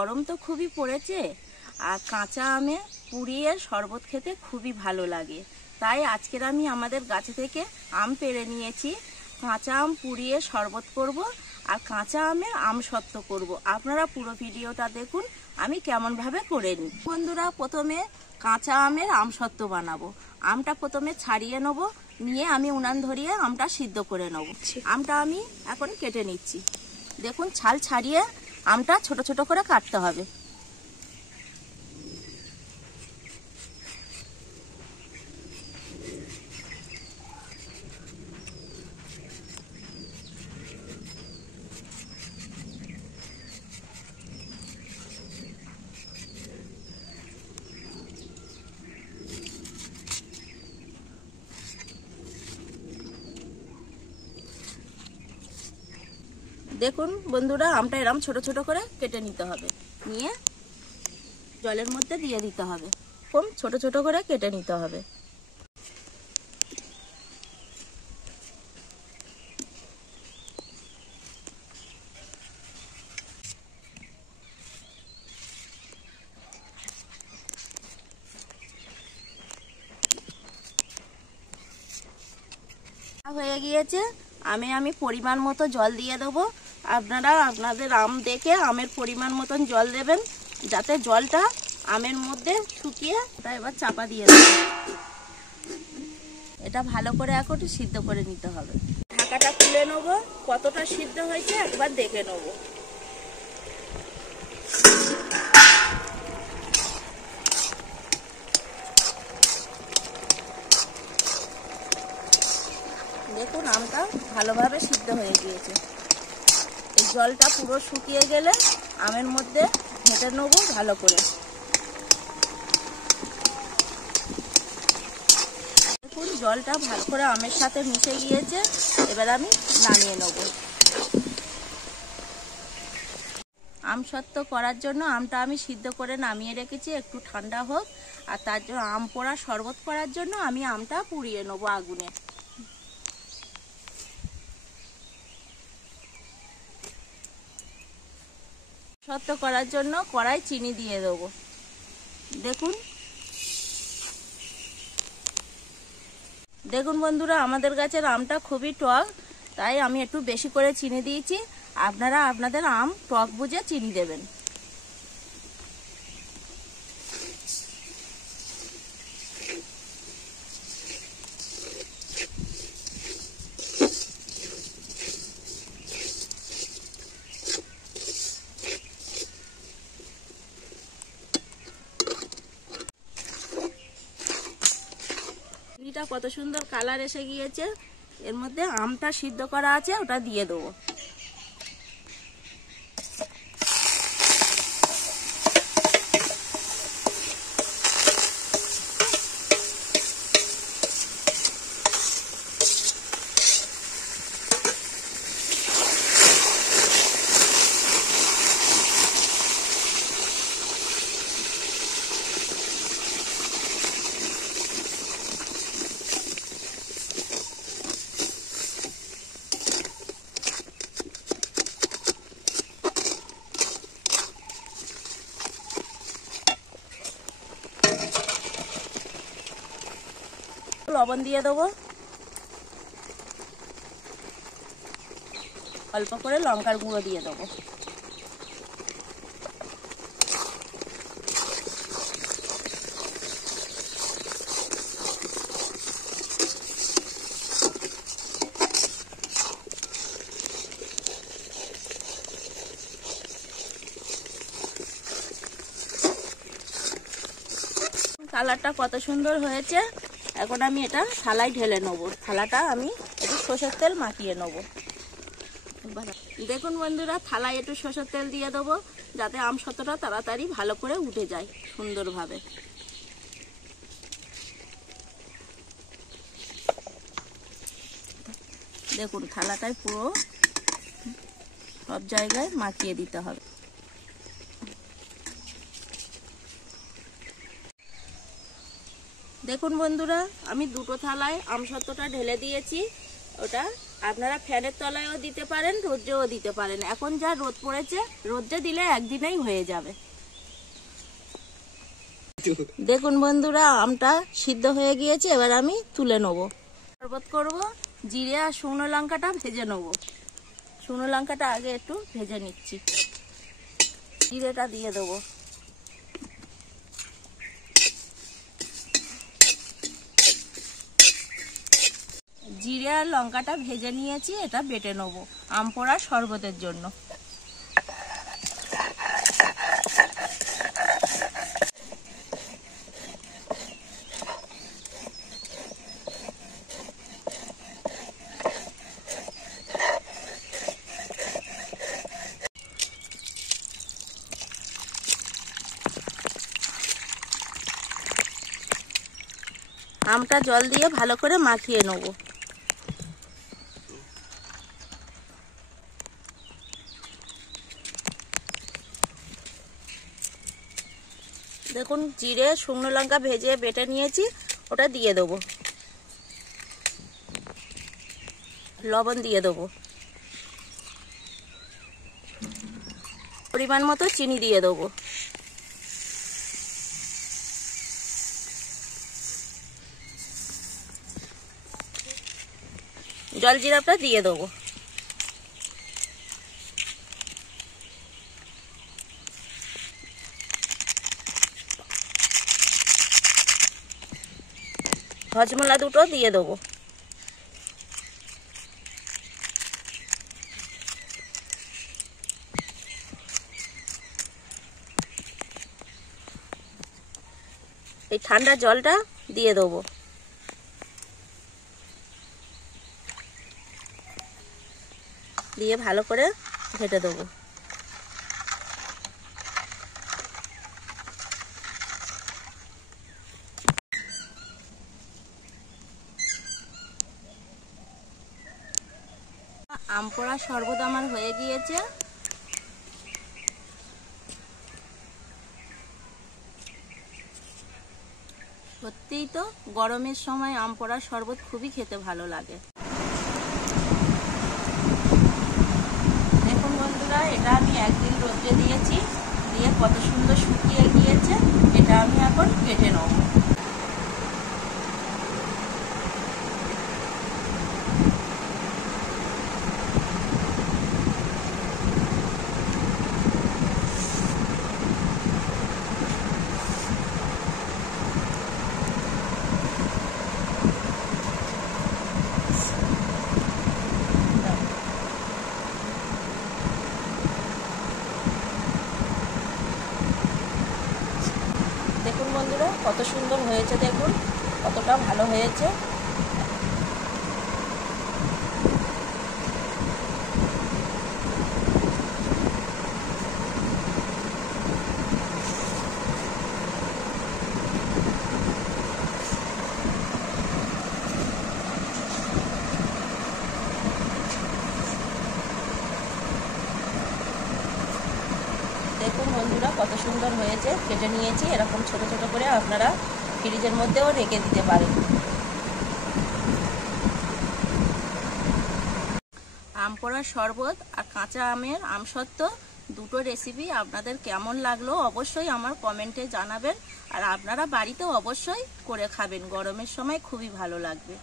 গরম তো খুবই পড়েছে, আর কাঁচা আমে পুড়িয়ে শরবত খেতে খুবই ভালো লাগে। তাই আজকের আমি আমাদের গাছ থেকে আম পেড়ে নিয়েছি, কাঁচা আম পুড়িয়ে শরবত করব আর কাঁচা আমের আমসত্ত্ব করব। আপনারা পুরো ভিডিওটা দেখুন আমি কেমনভাবে করে নিই। বন্ধুরা, প্রথমে কাঁচা আমের আমসত্ত্ব বানাবো। আমটা প্রথমে ছাড়িয়ে নেব, নিয়ে আমি উনান ধরিয়ে আমটা সিদ্ধ করে নেব। আমটা আমি এখন কেটে নিচ্ছি। দেখুন, ছাল ছাড়িয়ে আমটা ছোট ছোট করে কাটতে হবে। দেখুন বন্ধুরা, আমটা এরকম ছোট ছোট করে কেটে নিতে হবে, নিয়ে জলের মধ্যে দিয়ে দিতে হবে। খুব ছোট ছোট করে কেটে নিতে হবে। হয়ে গিয়েছে, আমি পরিমাণ মতো জল দিয়ে দেবো। আপনারা আপনাদের আম দেখে আমের পরিমাণ মতন জল দেবেন, যাতে জলটা আমের মধ্যে শুকিয়ে। তাই এবার চাপা দিয়ে দেবো। এটা ভালো করে এখন সিদ্ধ করে নিতে হবে। ঢাকাটা খুলে নেবো, কতটা সিদ্ধ হয়েছে একবার দেখে নেবো। দেখুন, আমটা ভালোভাবে সিদ্ধ হয়ে গিয়েছে। এই জলটা পুরো শুকিয়ে গেলে আমের মধ্যে ঘেঁটে নেবো ভালো করে। দেখুন, জলটা ভালো করে আমের সাথে মিশে গিয়েছে। এবার আমি নামিয়ে নেব। আমসত্ত্ব করার জন্য আমটা আমি সিদ্ধ করে নামিয়ে রেখেছি, একটু ঠান্ডা হোক। আর তার জন্য আম পোড়া শরবত করার জন্য আমি আমটা পুড়িয়ে নেবো আগুনে। সত্ত্ব করার জন্য কড়াই চিনি দিয়ে দেবো। দেখুন বন্ধুরা, আমাদের গাছের আমটা খুবই টক, তাই আমি একটু বেশি করে চিনি দিয়েছি। আপনারা আপনাদের আম টক বুঝে চিনি দেবেন। চিনিটা কত সুন্দর কালার এসে গিয়েছে। এর মধ্যে আমটা সিদ্ধ করা আছে, ওটা দিয়ে দেবো। লবণ দিয়ে দেবো, অল্প করে লঙ্কার গুঁড়ো দিয়ে দেবো। কালারটা কত সুন্দর হয়েছে। এখন আমি এটা থালায় ঢেলে নেবো। থালাটা আমি একটু সরষের তেল মাখিয়ে নেবো। দেখুন বন্ধুরা, থালায় একটু সরষের তেল দিয়ে দেবো, যাতে আমসত্ত্বটা তাড়াতাড়ি ভালো করে উঠে যায় সুন্দরভাবে। দেখুন, থালাটায় পুরো সব জায়গায় মাখিয়ে দিতে হবে। দেখুন বন্ধুরা, আমি দুটো থালায় আমসত্ত্বটা ঢেলে দিয়েছি। ওটা আপনারা ফ্যানের তলায়ও দিতে পারেন, রোদ্রেও দিতে পারেন। এখন যা রোদ পড়েছে, রোদ্রে দিলে একদিনেই হয়ে যাবে। দেখুন বন্ধুরা, আমটা সিদ্ধ হয়ে গিয়েছে, এবার আমি তুলে নেব। শরবত করব, জিরে আর শুকনো লঙ্কাটা ভেজে নেব। শুকনো লঙ্কাটা আগে একটু ভেজে নিচ্ছি, জিরেটা দিয়ে দেবো। জিরে আর লঙ্কাটা ভেজে নিয়েছি, এটা বেটে নেব আম পোড়া শরবতের জন্য। আমটা জল দিয়ে ভালো করে মাখিয়ে নেব। দেখুন, জিরে শুকনো লঙ্কা ভেজে বেটে নিয়েছি, ওটা দিয়ে দেবো। লবণ দিয়ে দেবো, পরিমাণ মতো চিনি দিয়ে দেবো। জল জিরাটা দিয়ে দেবো। হজমলা দুটো দিয়ে দেবো। এই ঠান্ডা জলটা দিয়ে দেবো। দিয়ে ভালো করে ঘেটে দেবো। আম পোড়া শরবত আমার হয়ে গিয়েছে। সত্যিই তো গরমের সময় আম পোড়া শরবত খুবই খেতে ভালো লাগে। দেখুন বন্ধুরা, এটা আমি একদিন রোদ্রে দিয়েছি, দিয়ে কত সুন্দর শুকিয়ে গিয়েছে। এটা আমি এখন কেটে নেব। দেখুন বন্ধুরা, কত সুন্দর হয়েছে, দেখুন কতটা ভালো হয়েছে। দেখুন বন্ধুরা, কত সুন্দর হয়েছে। কেটে নিয়েছি, এরকম ছোট ছোট করে আপনারা ফ্রিজের মধ্যেও রেখে দিতে পারেন। আম পোড়ার শরবত আর কাঁচা আমের আমসত্ত্ব দুটো রেসিপি আপনাদের কেমন লাগলো অবশ্যই আমার কমেন্টে জানাবেন। আর আপনারা বাড়িতেও অবশ্যই করে খাবেন, গরমের সময় খুবই ভালো লাগবে।